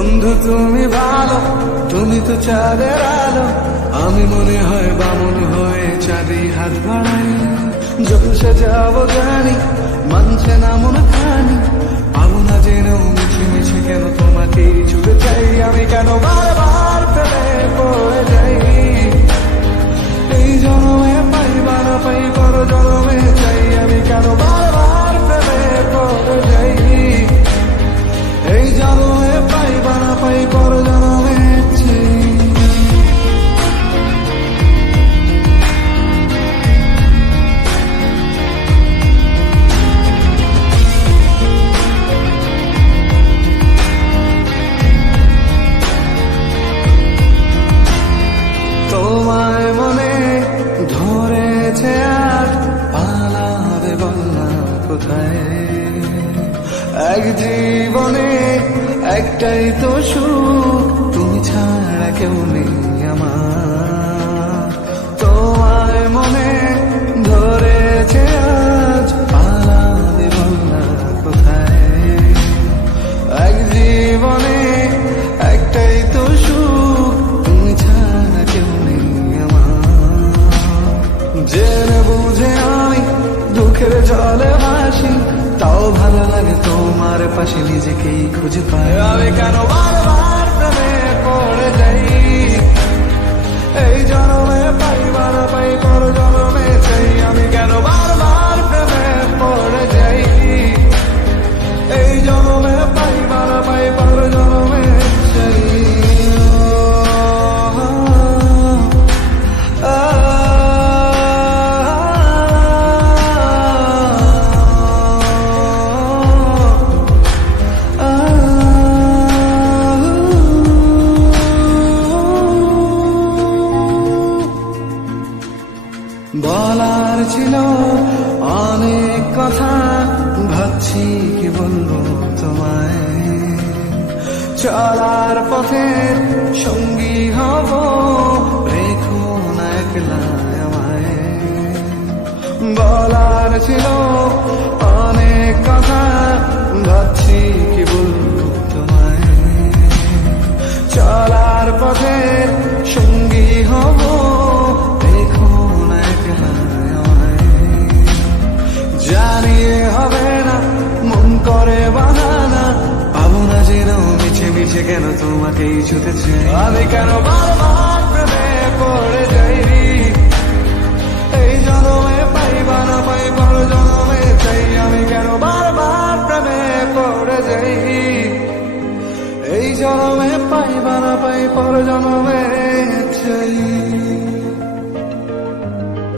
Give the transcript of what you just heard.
বন্ধু তুমি ভালো, তুমি তো চাঁদের আলো। আমি মনে হয় বামন হয়ে চাঁদি হাত বাড়াই, যখন সাজাবো জানি মানছে না মন খানি। পাবো না জেনেও মিছে মিছে কেন তোমাকে ছুটে চাই, আমি কেন বারবার প্রেমে পড়ে যাই। এই জন্মে পাই বা না পাই পর জন্মে চাই, আমি কেন বারবার প্রেমে পড়ে যাই। এই জন্মে পাই বা না পাই পর জন্মে চাই। তোমায় মনে ধরেছে আর পালাবে বলনা কোথায়। এক জীবনে একটাই তো সুখ, তুমি ছাড়া কেউ নেই আমার। তোমায় মনে ধরেছে আজ পালাবে বলনা কোথায়। এক জীবনে একটাই তো সুখ, তুমি ছাড়া কেউ নেই আমার। জেনে বুঝে আমি দুঃখের জলে ভাসি, তাও ভালো লাগে তোমার পাশে নিজেকেই খুঁজে পাই। আমি কেন বারবার প্রেমে পড়ে যাই। এই জন্মে পাই বা না পাই পর জন্মে চাই, আমি কেন বারবার প্রেমে পড়ে যাই। এই জন্মে পাই বা না পাই পর জন্মে চাই। বলার ছিল অনেক কথা, ভাবছি কি বলবো তোমায়। চলার পথের সঙ্গী হব, রেখো না একলা আমায়। বলার ছিল অনেক কথা, ভাবছি কি বলবো তোমায়। চলার পথের সঙ্গী হব, জানিয়ে হবে না মন করে বাহানা। পাবো না জেনেও মিছে মিছে কেন তোমাকেই ছুটে চাই। আমি কেন বারবার প্রেমে পড়ে যাই। এই জন্মে পাই বা না পাই পর জন্মে চাই, আমি কেন বারবার প্রেমে পড়ে যাই। এই জন্মে পাই বা না পাই পর জন্মে চাই।